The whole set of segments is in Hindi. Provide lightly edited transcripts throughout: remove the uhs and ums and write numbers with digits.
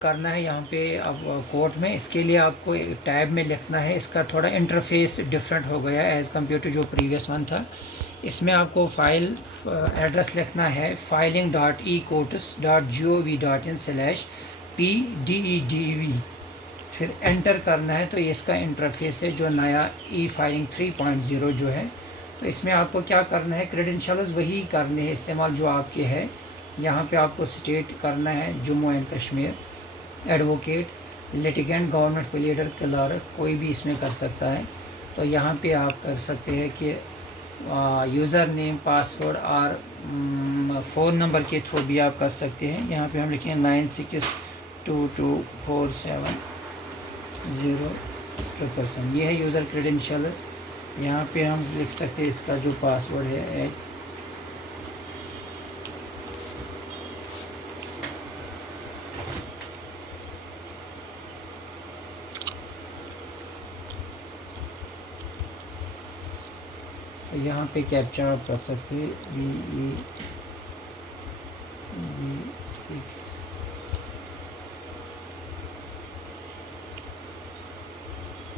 करना है यहाँ पे अब कोर्ट में। इसके लिए आपको टैब में लिखना है। इसका थोड़ा इंटरफेस डिफरेंट हो गया है एज़ कम्पेयर टू जो प्रीवियस वन था। इसमें आपको फाइल एड्रेस लिखना है filing.ecourses.gov.in/pdedv। फिर एंटर करना है। तो इसका इंटरफेस है जो नया ई फाइलिंग 3.0 जो है। तो इसमें आपको क्या करना है, क्रेडेंशियल्स वही करने हैं इस्तेमाल जो आपके है। यहाँ पे आपको स्टेट करना है Jammu and Kashmir, advocate, litigant, government pleader, clerk, कोई भी इसमें कर सकता है। तो यहाँ पे आप कर सकते हैं कि यूज़र नेम, पासवर्ड और फ़ोन नंबर के थ्रू भी आप कर सकते हैं। यहाँ पे हम लिखेंगे 96224700%। ये है यूज़र क्रेडेंशियल्स। यहाँ पे हम लिख सकते हैं इसका जो पासवर्ड है तो यहाँ पे कैप्चा आप कर सकते हैं VE6।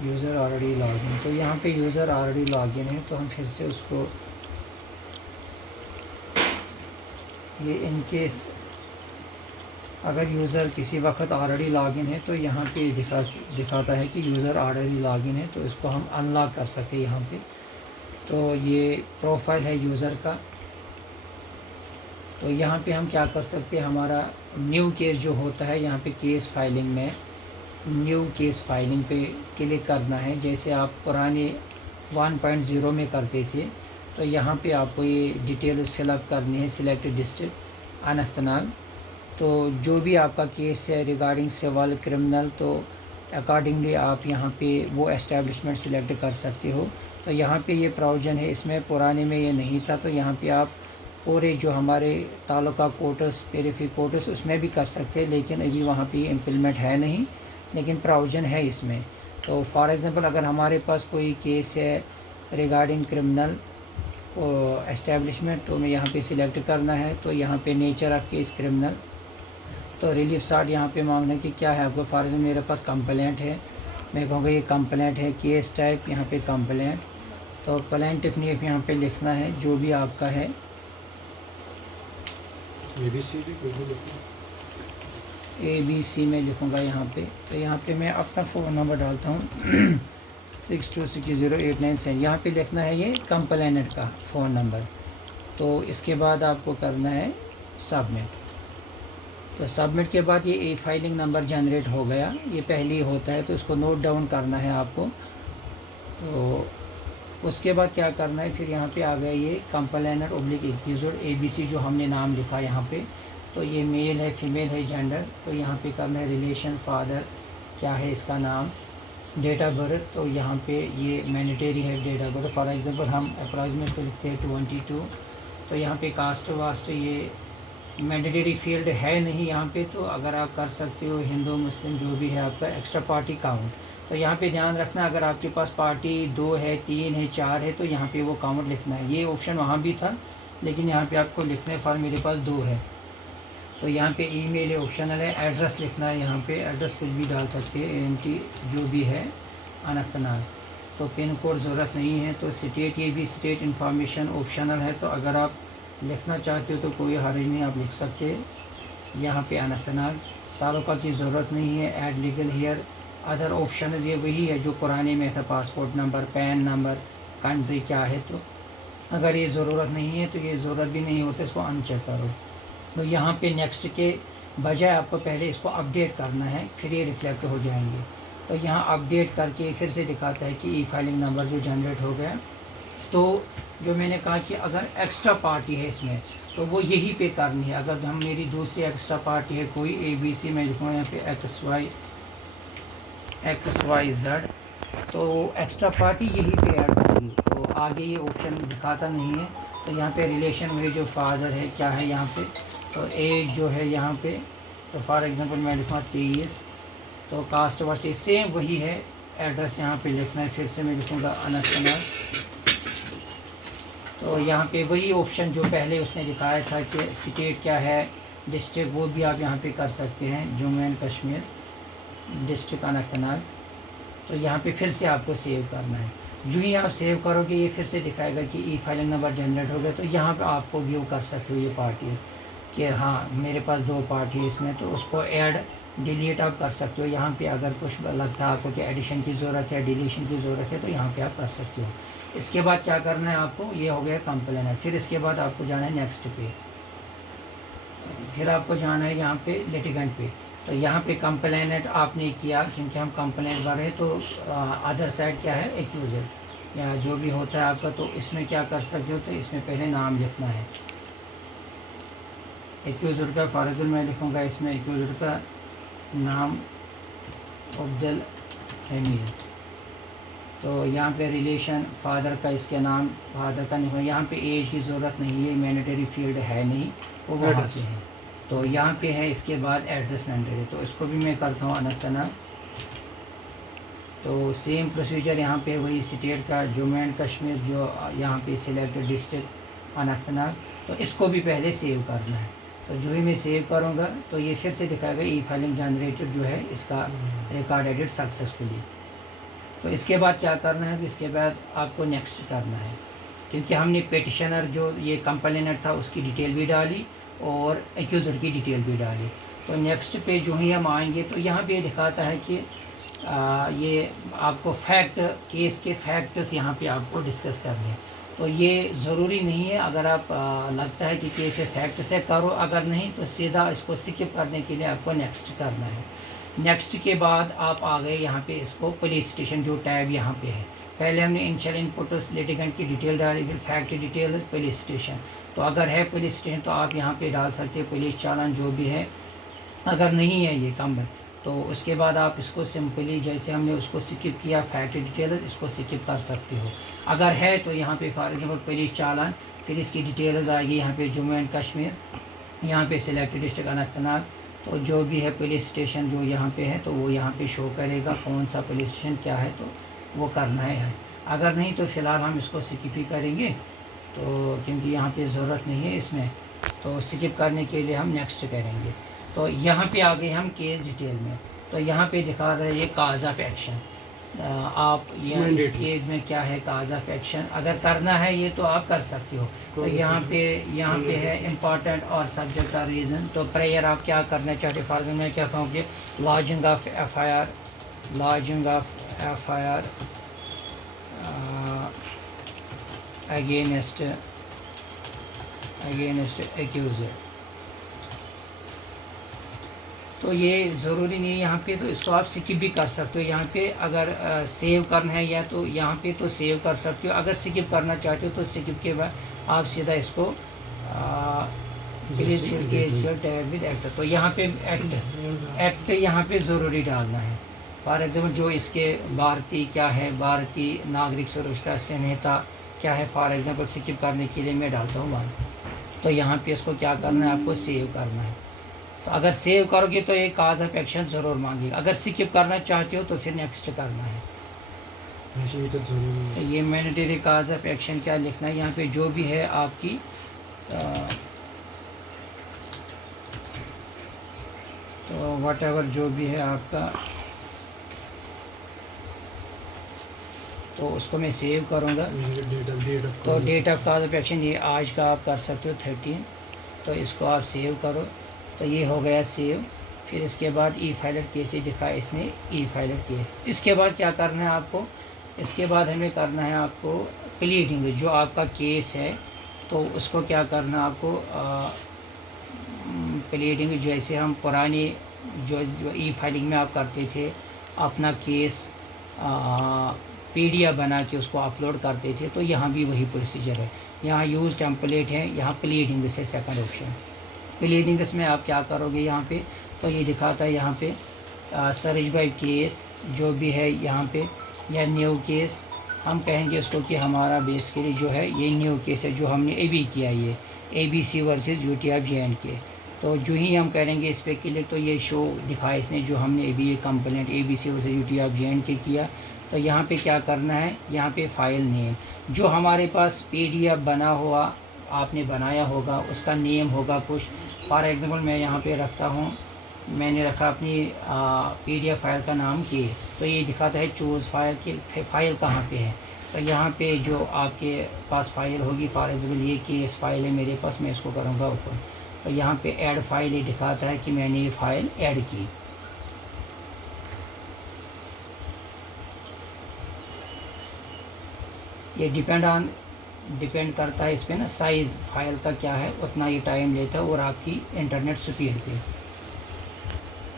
User already login. तो यहाँ पे यूज़र ऑलरेडी लॉगिन है तो हम फिर से उसको ये इनकेस अगर यूज़र किसी वक्त ऑलरेडी लॉगिन है तो यहाँ पे दिखाता है कि यूज़र ऑलरेडी लॉगिन है। तो इसको हम अनलॉक कर सकते हैं यहाँ पे। तो ये प्रोफाइल है यूज़र का। तो यहाँ पे हम क्या कर सकते हैं, हमारा न्यू केस जो होता है यहाँ पे केस फाइलिंग में न्यू केस फाइलिंग पे क्लिक करना है। जैसे आप पुराने 1.0 में करते थे तो यहाँ पे आपको ये डिटेल्स फिलअप करनी है। Select district Anantnag. तो जो भी आपका केस है रिगार्डिंग सिविल क्रिमिनल, तो अकॉर्डिंगली आप यहाँ पे वो एस्टेब्लिशमेंट सिलेक्ट कर सकते हो। तो यहाँ पे ये प्रोविज़न है, इसमें पुराने में ये नहीं था। तो यहाँ पे आप पूरे जो हमारे तालुका कोर्ट्स, पेरिफेरी कोर्ट्स उसमें भी कर सकते हैं, लेकिन अभी वहाँ पे इम्प्लीमेंट है नहीं, लेकिन प्रोविज़न है इसमें। तो फॉर एग्ज़ाम्पल अगर हमारे पास कोई केस है रिगार्डिंग क्रिमिनल एस्टेब्लिशमेंट, तो हमें यहाँ पे सिलेक्ट करना है। तो यहाँ पे नेचर ऑफ केस क्रिमिनल, तो रिलीफ सार्ट यहाँ पे मांगना है कि क्या है आपको। फॉर एग्जाम्पल मेरे पास कंप्लेंट है, मैं कहूँगा ये कंप्लेंट है। केस टाइप यहाँ पे कंप्लेंट, तो प्लेंटिफ नेम यहाँ पे लिखना है जो भी आपका है। ABC में लिखूँगा यहाँ पे। तो यहाँ पे मैं अपना फ़ोन नंबर डालता हूँ 626089। यहाँ पे लिखना है ये कंप्लेनेंट का फ़ोन नंबर। तो इसके बाद आपको करना है सबमिट। तो सबमिट के बाद ये ई फाइलिंग नंबर जनरेट हो गया। ये पहले ही होता है तो इसको नोट डाउन करना है आपको। तो उसके बाद क्या करना है, फिर यहाँ पे आ गया ये कंप्लेनेंट ओब्लिक एक्यूज़र ABC जो हमने नाम लिखा यहाँ पे। तो ये मेल है, फीमेल है, जेंडर। तो यहाँ पे करना है रिलेशन, फादर क्या है इसका नाम, डेट ऑफ बर्थ। तो यहाँ पे ये मैंडेटरी है date of birth. For example हम अप्रॉक्सीमेट को लिखते हैं 22। तो यहाँ पे कास्ट वास्ट ये मैंडेटरी फील्ड है नहीं यहाँ पे। तो अगर आप कर सकते हो हिंदू मुस्लिम जो भी है आपका। एक्स्ट्रा पार्टी काउंट, तो यहाँ पे ध्यान रखना अगर आपके पास पार्टी 2 है, 3 है, 4 है तो यहाँ पे वो काउंट लिखना है। ये ऑप्शन वहाँ भी था लेकिन यहाँ पे आपको लिखना है फॉर मेरे पास 2 है। तो यहाँ पे ईमेल है, ऑप्शनल है। एड्रेस लिखना है यहाँ पे, एड्रेस कुछ भी डाल सकते हैं, ANT जो भी है अनंतनाग। तो पिन कोड ज़रूरत नहीं है। तो स्टेट, ये भी स्टेट इन्फॉर्मेशन ऑप्शनल है। तो अगर आप लिखना चाहते हो तो कोई हर्ज नहीं, आप लिख सकते हैं। यहाँ पे अनंतनाग। तालुका की ज़रूरत नहीं है। Add legal heir. Other option ये वही है जो पुराने में था, passport number, PAN number, country क्या है। तो अगर ये ज़रूरत नहीं है तो ये ज़रूरत भी नहीं होती, इसको अनचेक करो। तो यहाँ पे नेक्स्ट के बजाय आपको पहले इसको अपडेट करना है, फिर ये रिफ्लेक्ट हो जाएंगे। तो यहाँ अपडेट करके फिर से दिखाता है कि ई फाइलिंग नंबर जो जनरेट हो गया। तो जो मैंने कहा कि अगर एक्स्ट्रा पार्टी है इसमें तो वो यही पे करनी है। अगर हम मेरी दूसरी एक्स्ट्रा पार्टी है कोई ABC में लिखूँगा यहाँ पे XYZ, तो एक्स्ट्रा पार्टी यही पे ऐड होगी। तो आगे ये ऑप्शन दिखाता नहीं है। तो यहाँ पे रिलेशन में जो फादर है क्या है यहाँ पे, तो एज जो है यहाँ पे। तो फॉर एग्जांपल मैं लिखूँगा 23। तो कास्ट वास्ट सेम वही है। एड्रेस यहाँ पे लिखना है, फिर से मैं लिखूँगा अनंतनाग। तो यहाँ पे वही ऑप्शन जो पहले उसने दिखाया था कि स्टेट क्या है, डिस्ट्रिक्ट वो भी आप यहाँ पे कर सकते हैं, जम्मू एंड कश्मीर डिस्ट्रिक्ट अनंतनाग। तो यहाँ पे फिर से आपको सेव करना है। जो ही आप सेव करोगे ये फिर से दिखाएगा कि ई फाइलिंग नंबर जनरेट हो गया। तो यहाँ पे आपको व्यू कर सकते हो ये पार्टीज़ कि हाँ मेरे पास 2 पार्टी है इसमें, तो उसको ऐड डिलीट आप कर सकते हो। यहाँ पे अगर कुछ लगता है आपको कि एडिशन की ज़रूरत है, डिलीशन की ज़रूरत है, तो यहाँ पे आप कर सकते हो। इसके बाद क्या करना है आपको, ये हो गया कंप्लेनर। फिर इसके बाद आपको जाना है नेक्स्ट पे, फिर आपको जाना है यहाँ पे लिटिगेंट पे। तो यहाँ पे कंप्लेनेंट आपने किया, क्योंकि हम कंप्लेंट भर रहे हैं, तो अदर साइड क्या है, एक्यूजर या जो भी होता है आपका। तो इसमें क्या कर सकते हो, तो इसमें पहले नाम लिखना है एक्यूजर का। फॉर एग्जाम्पल मैं लिखूँगा इसमें एक्यूजर का नाम अब्दुल हमीद। तो यहाँ पे रिलेशन फादर का, इसके नाम फादर का नहीं, यहाँ पे एज की ज़रूरत नहीं है, मैंडेटरी फील्ड है नहीं, वो वहाँ पे है। तो यहाँ पे है, इसके बाद एड्रेस मैंडेटरी, तो इसको भी मैं करता हूँ अनंतनाग। तो सेम प्रोसीजर यहाँ पे वही स्टेट का जम्मू एंड कश्मीर, जो यहाँ पे सिलेक्टेड डिस्ट्रिक्ट अनंतनाग। तो इसको भी पहले सेव करना है। तो जो ही मैं सेव करूँगा तो ये फिर से दिखाएगा ई फाइलिंग जनरेटेड जो है इसका रिकॉर्ड एडिट सक्सेसफुली। तो इसके बाद क्या करना है, तो इसके बाद आपको नेक्स्ट करना है, क्योंकि हमने पेटिशनर जो ये कंप्लेनेंट था उसकी डिटेल भी डाली और एक्यूजर की डिटेल भी डाली। तो नेक्स्ट पे जो ही हम आएंगे तो यहाँ पे दिखाता है कि ये आपको फैक्ट, केस के फैक्ट्स यहाँ पे आपको डिस्कस करने हैं। तो ये ज़रूरी नहीं है, अगर आप लगता है कि केस के फैक्ट से करो, अगर नहीं तो सीधा इसको स्किप करने के लिए आपको नेक्स्ट करना है। नेक्स्ट के बाद आप आ गए यहाँ पे, इसको पुलिस स्टेशन जो टैब यहाँ पे है। पहले हमने इनिशियल इनपुट लिटिगेंट की डिटेल डाली, फिर फैक्ट डिटेल पुलिस स्टेशन। तो अगर है पुलिस स्टेशन तो आप यहाँ पे डाल सकते हैं पुलिस चालान जो भी है। अगर नहीं है ये कम, तो उसके बाद आप इसको सिंपली जैसे हमने उसको स्किप किया फैक्ट डिटेल्स, इसको स्किप कर सकते हो। अगर है तो यहाँ पे फॉर एग्जांपल पुलिस चालान, फिर इसकी डिटेल्स आएगी यहाँ पे जम्मू एंड कश्मीर, यहाँ पे सिलेक्टेड डिस्ट्रिक्ट अनंतनाग। तो जो भी है पुलिस स्टेशन जो यहाँ पे है तो वो यहाँ पे शो करेगा कौन सा पुलिस स्टेशन क्या है, तो वो करना है। अगर नहीं तो फ़िलहाल हम इसको स्किप ही करेंगे, तो क्योंकि यहाँ पे ज़रूरत नहीं है इसमें। तो स्किप करने के लिए हम नेक्स्ट करेंगे। तो यहाँ पे आ गए हम केस डिटेल में। तो यहाँ पे दिखा रहे हैं ये काज ऑफ एक्शन। आप ये इस केस में क्या है काज ऑफ एक्शन, अगर करना है ये तो आप कर सकते हो। तो यहाँ पे है इम्पॉर्टेंट और सब्जेक्ट और रीज़न। तो प्रेयर आप क्या करना चाहते, फॉर एग्जाम्पल मैं कहता हूँ कि lodging of FIR, lodging of FIR against एक्यूजर। तो ये ज़रूरी नहीं है यहाँ पे, तो इसको आप स्किप भी कर सकते हो। यहाँ पे अगर सेव करना है या तो यहाँ पे तो सेव कर सकते हो, अगर स्किप करना चाहते हो तो स्किप के बाद आप सीधा इसको प्लीज टैब विद एक्ट। तो यहाँ पे एक्ट यहाँ पे ज़रूरी डालना है। फॉर एग्जाम्पल जो इसके भारतीय क्या है, भारतीय नागरिक सुरक्षा संहिता क्या है, फॉर एग्जाम्पल स्किप करने के लिए मैं डालता हूँ 1। तो यहाँ पे इसको क्या करना है, आपको सेव करना है। तो अगर सेव करोगे तो एक काज ऑफ एक्शन ज़रूर मांगेगा। अगर स्किप करना चाहते हो तो फिर नेक्स्ट करना है। तो ये मैंडेटरी काज ऑफ एक्शन क्या लिखना है, यहाँ पे जो भी है आपकी तो वट एवर जो भी है आपका, तो उसको मैं सेव करूँगा। तो date of cause of action ये आज का आप कर सकते हो 13। तो इसको आप सेव करो। तो ये हो गया सेव। फिर इसके बाद ई फाइलर केस ही दिखाया इसने, ई फाइलर केस। इसके बाद क्या करना है आपको, इसके बाद हमें करना है आपको प्लीडिंग, जो आपका केस है तो उसको क्या करना है आपको प्लीडिंग। जैसे हम पुरानी जो ई फाइलिंग में आप करते थे अपना केस PDF बना के उसको अपलोड करते थे, तो यहाँ भी वही प्रोसीजर है। यहाँ यूज़ टेम्पलेट है, यहाँ प्लीडिंग से सेकंड ऑप्शन। प्लीडिंग्स में आप क्या करोगे यहाँ पे, तो ये दिखाता है यहाँ पे सर्च बाय केस जो भी है यहाँ पे, या न्यू केस हम कहेंगे उसको कि हमारा बेसिकली जो है ये न्यू केस है जो हमने अभी किया, ये ABC versus UT of JNK। तो जो ही हम करेंगे इस पर क्लिक तो ये शो दिखाया इसने जो हमने अभी ये complaint ABC versus UT of JNK किया। तो यहाँ पे क्या करना है, यहाँ पे फाइल नेम जो हमारे पास PDF बना हुआ आपने बनाया होगा उसका नेम होगा कुछ, फॉर एग्ज़ाम्पल मैं यहाँ पे रखता हूँ, मैंने रखा अपनी PDF फाइल का नाम केस, तो ये दिखाता है चूज़ फाइल की फ़ाइल कहाँ पे है। तो यहाँ पे जो आपके पास फ़ाइल होगी, फॉर एग्ज़ाम्पल ये केस फाइल है मेरे पास, मैं इसको करूँगा ओपन, तो यहाँ पे ऐड फाइल ये दिखाता है कि मैंने ये फ़ाइल ऐड की। ये डिपेंड करता है इस पर ना, साइज़ फाइल का क्या है, उतना ये टाइम लेता है, और आपकी इंटरनेट स्पीड पे।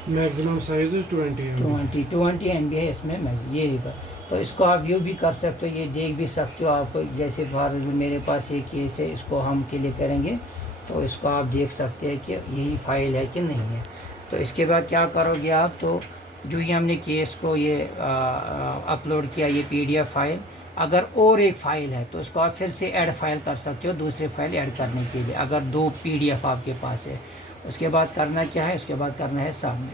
मैक्सिमम साइज 20 MB है इसमें। ये तो इसको आप व्यू भी कर सकते हो, ये देख भी सकते हो आप। जैसे फॉर मेरे पास ये केस है, इसको हम क्लिक करेंगे तो इसको आप देख सकते हैं कि यही फाइल है कि नहीं है। तो इसके बाद क्या करोगे आप, तो जो ही हमने केस को ये अपलोड किया, ये PDF फाइल, अगर और एक फ़ाइल है तो उसको आप फिर से ऐड फाइल कर सकते हो, दूसरे फाइल ऐड करने के लिए, अगर 2 PDF आपके पास है। उसके बाद करना क्या है, उसके बाद करना है सबमिट।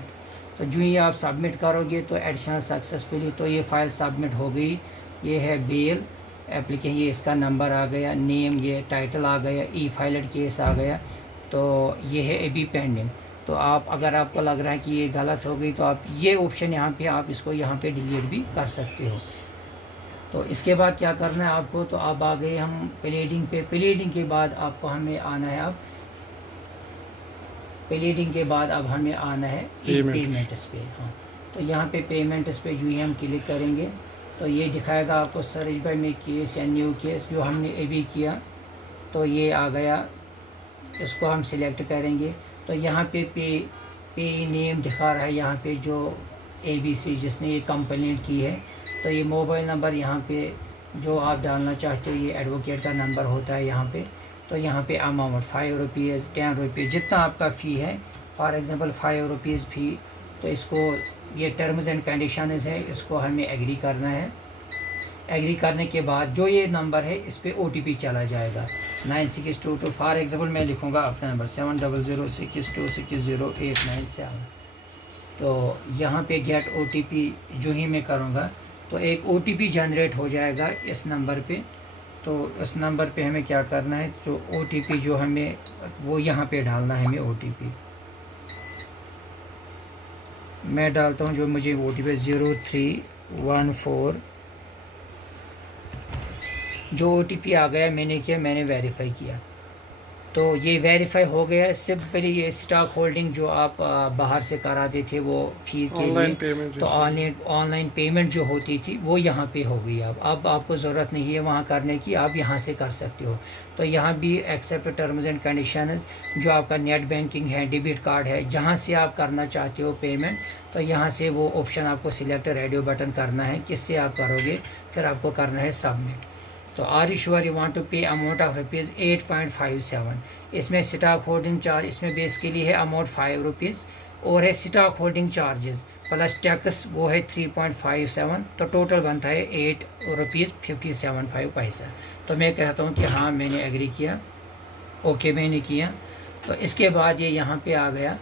तो जो ही आप सबमिट करोगे तो एडिशनल सक्सेसफुली, तो ये फ़ाइल सबमिट हो गई। ये है बेल एप्लीकेशन, ये इसका नंबर आ गया, नेम, ये टाइटल आ गया, E-फाइलेड केस आ गया। तो ये है अभी पेंडिंग। तो आप, अगर आपको लग रहा है कि ये गलत हो गई, तो आप ये ऑप्शन यहाँ पे, आप इसको यहाँ पे डिलीट भी कर सकते हो। तो इसके बाद क्या करना है आपको, तो अब आ गए हम प्लेडिंग पे। प्लेडिंग के बाद आपको हमें आना है, अब प्लेडिंग के बाद अब हमें आना है पेमेंट्स पे। हाँ, तो यहाँ पे पेमेंट्स पे जो ही हम क्लिक करेंगे तो ये दिखाएगा आपको सर्च बाय में केस या न्यू केस, जो हमने अभी किया तो ये आ गया। इसको हम सिलेक्ट करेंगे तो यहाँ पे पे नेम दिखा रहा है, यहाँ पे जो ABC जिसने ये कंप्लेंट की है, तो ये मोबाइल नंबर यहाँ पे जो आप डालना चाहते हो, ये एडवोकेट का नंबर होता है यहाँ पे। तो यहाँ पे अमाउंट 5 रुपीज़, 10 रुपीज़, जितना आपका फ़ी है, फॉर एग्ज़ाम्पल 5 रुपीज़ फ़ी। तो इसको, ये टर्म्स एंड कंडीशंस है, इसको हमें एग्री करना है। एग्री करने के बाद जो ये नंबर है इस पर OTP चला जाएगा 9622। फॉर एग्ज़ाम्पल मैं लिखूँगा अपना नंबर 7006260897। तो यहाँ पे गेट OTP जो ही मैं करूँगा तो एक OTP जनरेट हो जाएगा इस नंबर पे। तो इस नंबर पे हमें क्या करना है, जो OTP जो हमें, वो यहाँ पे डालना है हमें OTP। मैं डालता हूँ जो मुझे OTP 0314। जो OTP आ गया, मैंने किया, मैंने वेरीफाई किया, तो ये वेरीफाई हो गया। इससे पहले ये स्टॉक होल्डिंग जो आप बाहर से कराते थे वो फ़ी के लिए, तो ऑनलाइन पेमेंट जो होती थी वो यहाँ पे हो गई। अब आपको ज़रूरत नहीं है वहाँ करने की, आप यहाँ से कर सकते हो। तो यहाँ भी एक्सेप्ट टर्म्स एंड कंडीशंस, जो आपका नेट बैंकिंग है, डेबिट कार्ड है, जहाँ से आप करना चाहते हो पेमेंट, तो यहाँ से वो ऑप्शन आपको सिलेक्ट रेडियो बटन करना है, किससे आप करोगे, फिर आपको करना है सबमिट। तो are you sure you want to pay amount of rupees 8.57। इसमें स्टॉक होल्डिंग चार्ज, इसमें बेसिकली है अमाउंट 5 रुपीज़, और है stock holding charges plus tax, वो है 3.57। तो टोटल बनता है 8 रुपीज़ 57 पैसा। तो मैं कहता हूँ कि हाँ मैंने एग्री किया, ओके मैंने किया। तो इसके बाद ये यहाँ पे आ गया,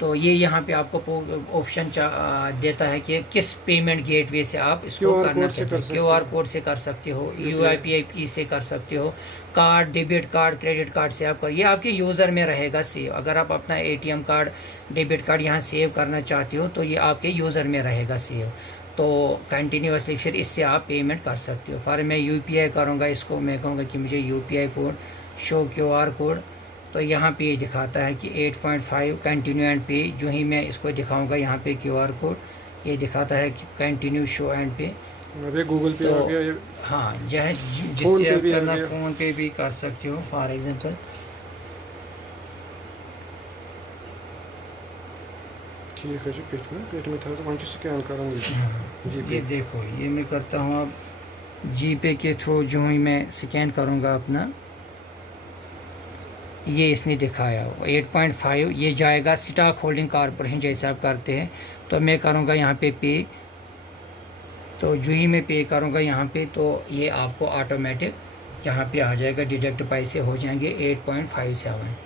तो ये यहाँ पे आपको ऑप्शन देता है कि किस पेमेंट गेटवे से आप इसको करना चाहते हो। QR कोड से कर सकते हो, UPI से कर सकते हो, card, debit card, credit card से आप कर, ये आपके यूज़र में रहेगा सेव। अगर आप अपना ATM कार्ड, डेबिट कार्ड यहाँ सेव करना चाहते हो तो ये आपके यूज़र में रहेगा सेव। तो कंटिन्यूसली फिर इससे आप पेमेंट कर सकते हो। फॉर मैं UPI करूँगा, इसको मैं कहूँगा कि मुझे UPI code, show QR code, तो यहाँ पे दिखाता है कि 8.5 कंटिन्यू एंड पे। जो ही मैं इसको दिखाऊंगा यहाँ पे QR कोड, ये दिखाता है कि कंटिन्यू शो एंड पे। अभी गूगल पे तो आ गया ये। हाँ, जिससे आप करना, फ़ोन पे भी कर सकते हो फॉर एग्जांपल। ठीक है जी, पेट में था तो स्कैन करूँगी जी। ये देखो, ये मैं करता हूँ अब GPay के थ्रू, जो ही मैं स्कैन करूँगा अपना, ये इसने दिखाया 8.5, ये जाएगा स्टॉक होल्डिंग कॉर्पोरेशन जैसे आप करते हैं। तो मैं करूँगा यहाँ पे पे, तो जो ही मैं पे करूँगा यहाँ पे, तो ये आपको ऑटोमेटिक यहाँ पे आ जाएगा, डिडक्ट पैसे हो जाएंगे 8.57।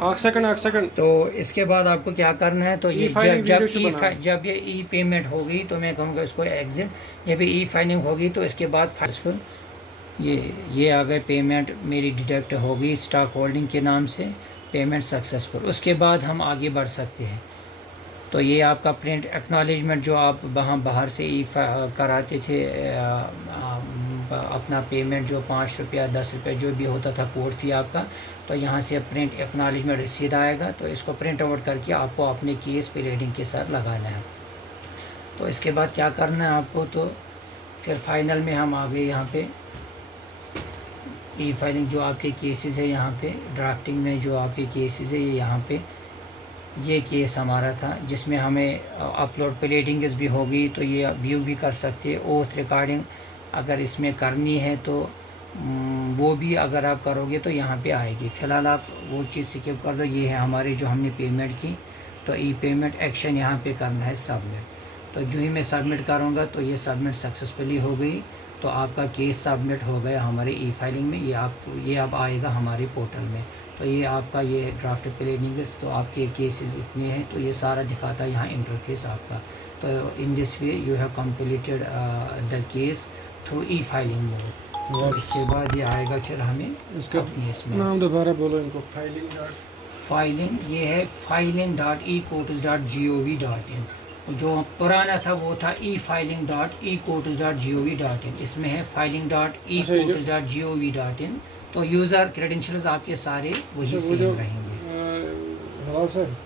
आख सेकंड तो इसके बाद आपको क्या करना है, तो ये E-filing जब video से बनाना। जब ये ई पेमेंट होगी तो मैं कहूँगा इसको एग्जिट। जब ये ई फाइलिंग होगी तो इसके बाद सक्सेसफुल ये आ गए, पेमेंट मेरी डिडक्ट होगी स्टॉक होल्डिंग के नाम से, पेमेंट सक्सेसफुल। उसके बाद हम आगे बढ़ सकते हैं। तो ये आपका प्रिंट एक्नॉलेजमेंट जो आप वहाँ बाहर से कराते थे अपना पेमेंट जो 5 रुपया 10 रुपया जो भी होता था कोड फी आपका, तो यहाँ से प्रिंट एक्नॉलेजमेंट रसीद आएगा, तो इसको प्रिंट आउट करके आपको अपने केस प्लेडिंग के साथ लगाना है। तो इसके बाद क्या करना है आपको, तो फिर फाइनल में हम आ गए यहाँ पे ई फाइलिंग जो आपके केसेस है, यहाँ पे ड्राफ्टिंग में जो आपके केसेस है, ये यहाँ पे ये केस हमारा था जिसमें हमें अपलोड प्लेडिंग्स भी होगी, तो ये व्यू भी कर सकते हैं। ओथ रिकॉर्डिंग अगर इसमें करनी है तो वो भी अगर आप करोगे तो यहाँ पे आएगी। फ़िलहाल आप वो चीज़ स्किप कर दो। ये है हमारी जो हमने पेमेंट की, तो ई पेमेंट एक्शन यहाँ पे करना है सबमिट। तो जो ही मैं सबमिट करूँगा तो ये सबमिट सक्सेसफुली हो गई, तो आपका केस सबमिट हो गया हमारे ई फाइलिंग में। ये अब आएगा हमारे पोर्टल में। तो ये आपका ये ड्राफ्ट प्लेनिंग्स, तो आपके केसेस इतने हैं, तो ये सारा दिखाता है यहाँ इंटरफेस आपका। तो in this way you have completed the case through E filing mode. और इसके बाद ये आएगा फिर हमें इसका अपनी इसमें नाम दोबारा बोलो इनको। फाइलिंग, ये है filing.ecourts.gov.in। जो पुराना था वो था e-filing.ecourts.gov.in। इसमें है filing.ecourts.gov.in। तो यूज़र क्रेडेंशियल्स आपके सारे वही वो सेम जो रहेंगे। हलाल सर